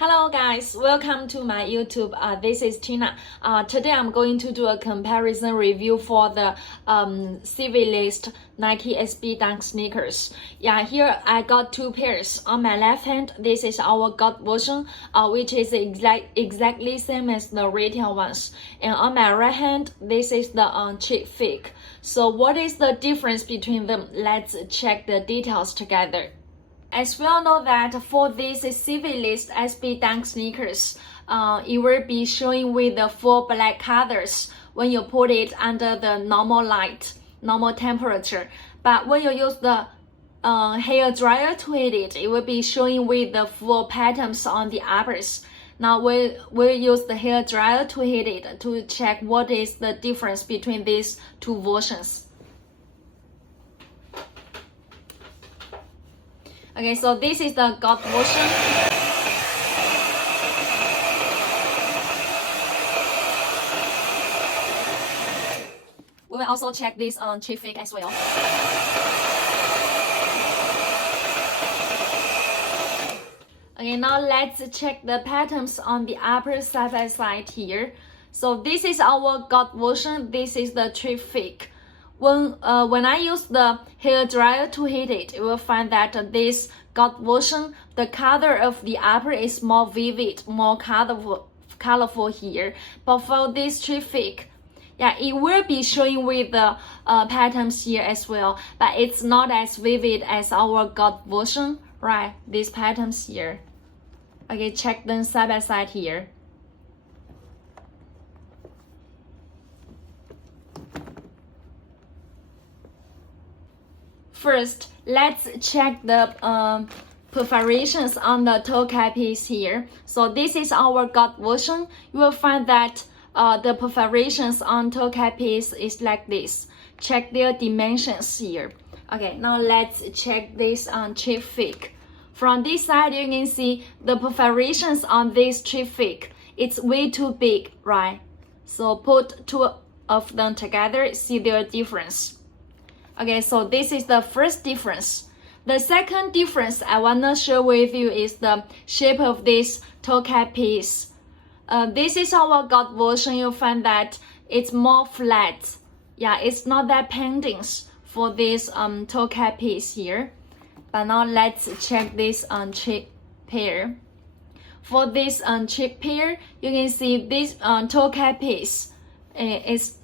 Hello guys, welcome to my YouTube. This is Tina. Today I'm going to do a comparison review for the Civilist Nike SB Dunk sneakers. Yeah, here I got two pairs. On my left hand, this is our God version, which is exactly same as the retail ones. And on my right hand, this is the cheap fit. So what is the difference between them? Let's check the details together. As we all know that for this Civilist SB Dunk sneakers, it will be showing with the full black colors when you put it under the normal light, normal temperature. But when you use the hair dryer to heat it, it will be showing with the full patterns on the uppers. Now we'll use the hair dryer to heat it to check what is the difference between these two versions. Okay, so this is the God version. We will also check this on cheap fit as well. Okay, now let's check the patterns on the upper side by side here. So this is our God version. This is the cheap fit. When I use the hair dryer to heat it, you will find that this God version, the color of the upper is more vivid, more colorful here. But for this cheap fit, yeah, it will be showing with the patterns here as well, but it's not as vivid as our God version, right? These patterns here. Okay, check them side by side here. First, let's check the perforations on the toe cap piece here. So this is our God version. You will find that the perforations on toe cap piece is like this. Check their dimensions here. Okay, now let's check this on cheap fit. From this side, you can see the perforations on this cheap fit. It's way too big, right? So put two of them together, see their difference. Okay, so this is the first difference. The second difference I want to share with you is the shape of this toe cap piece. This is our God version. You'll find that it's more flat. Yeah, it's not that pendants for this toe cap piece here. But now let's check this cheap pair. For this cheap pair, you can see this toe cap piece is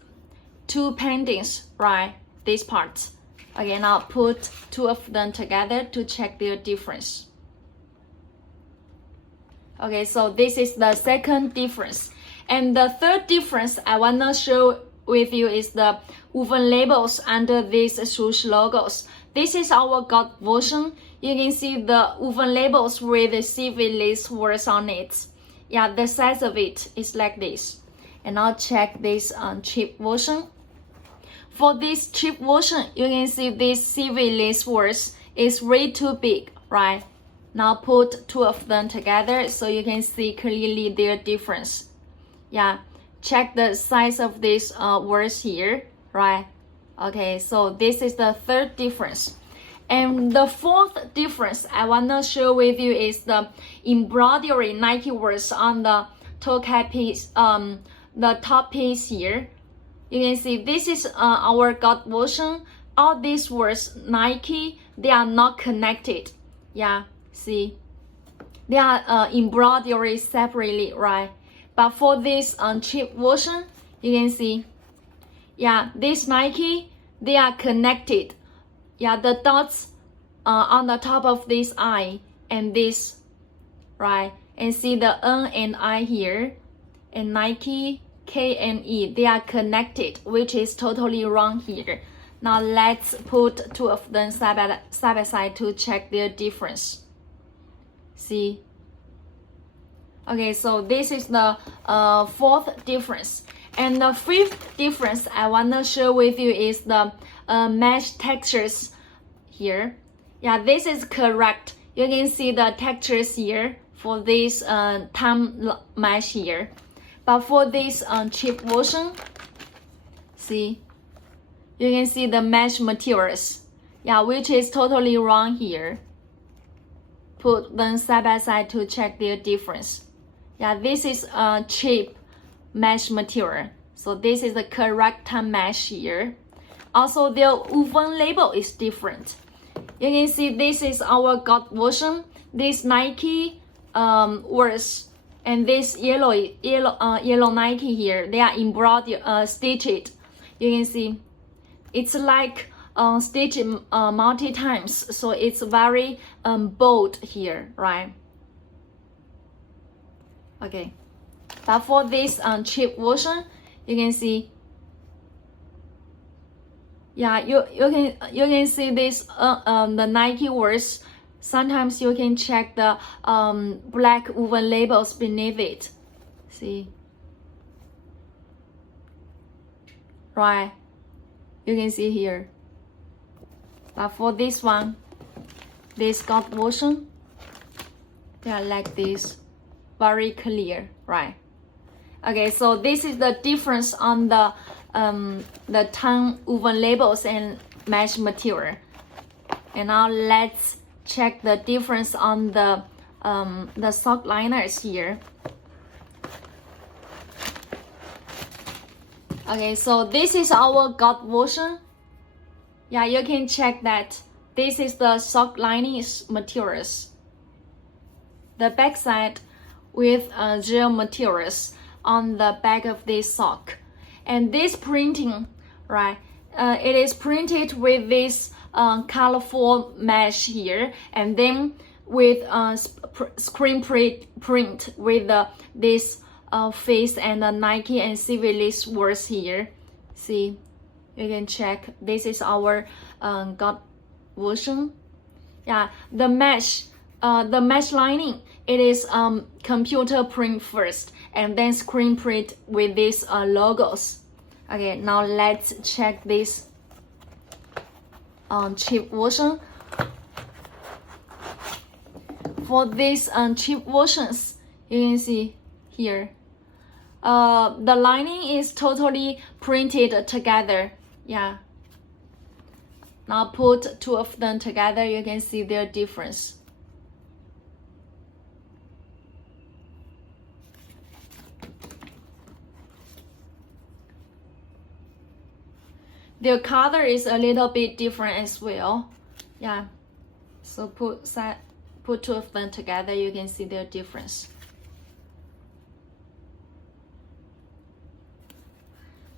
two pendants, right? This part. Okay, now put two of them together to check their difference. Okay, so this is the second difference. And the third difference I want to show with you is the woven labels under these swoosh logos. This is our God version. You can see the woven labels with the Civilist words on it. Yeah, the size of it is like this. And now check this cheap version. For this cheap version, you can see this Civilist words is way too big, right? Now put two of them together so you can see clearly their difference. Yeah, check the size of these words here, right? Okay, so this is the third difference. And the fourth difference I want to share with you is the embroidery Nike words on the toe cap piece, the top piece here. You can see this is our God version. All these words Nike, they are not connected. Yeah, see, they are embroidered separately, right? But for this cheap version, you can see, yeah, this Nike, they are connected. Yeah, the dots on the top of this I and this, right? And see the N and I here, and Nike, K and E, they are connected, which is totally wrong here. Now let's put two of them side by side to check their difference. See? Okay, so this is the fourth difference. And the fifth difference I want to share with you is the mesh textures here. Yeah, this is correct. You can see the textures here for this thumb mesh here. But for this cheap version, see, you can see the mesh materials. Yeah, which is totally wrong here. put them side by side to check their difference. Yeah, this is a cheap mesh material. So this is the correct mesh here. Also, their woven label is different. You can see this is our gold version. This Nike words and this yellow Nike here. They are embroidered, stitched. You can see it's like stitched multi times. So it's very bold here, right? Okay, but for this cheap version, you can see. Yeah, you can see this the Nike words. Sometimes you can check the black woven labels beneath it. See, right? You can see here. But for this one, this gold version, they are like this, very clear, right? Okay, so this is the difference on the tongue woven labels and mesh material. And now let's check the difference on the sock liners here. Okay, so this is our gold version. Yeah, you can check that this is the sock lining materials. The back side with gel materials on the back of this sock. And this printing, right, it is printed with this colorful mesh here, and then with screen print with this face and the Nike and Civilist words here. See, you can check. This is our gold version. Yeah, the mesh lining, it is computer print first and then screen print with these logos. Okay, now let's check this cheap version. For these cheap versions, you can see here, the lining is totally printed together. Yeah. Now put two of them together, you can see their difference. Their color is a little bit different as well. Yeah. So put two of them together, you can see their difference.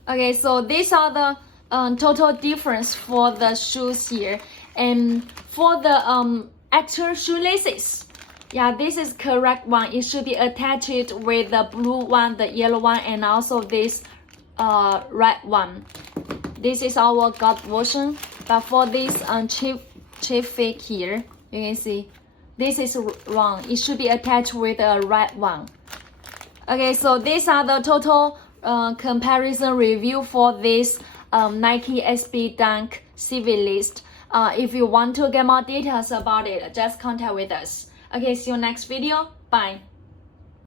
Okay, so these are the total difference for the shoes here. And for the actual shoelaces, yeah, this is correct one. It should be attached with the blue one, the yellow one, and also this red one. This is our gold version. But for this cheap fit here, you can see this is wrong. It should be attached with a red one. Okay, so these are the total comparison review for this Nike SB Dunk Civilist. If you want to get more details about it, just contact with us. Okay, see you next video. Bye.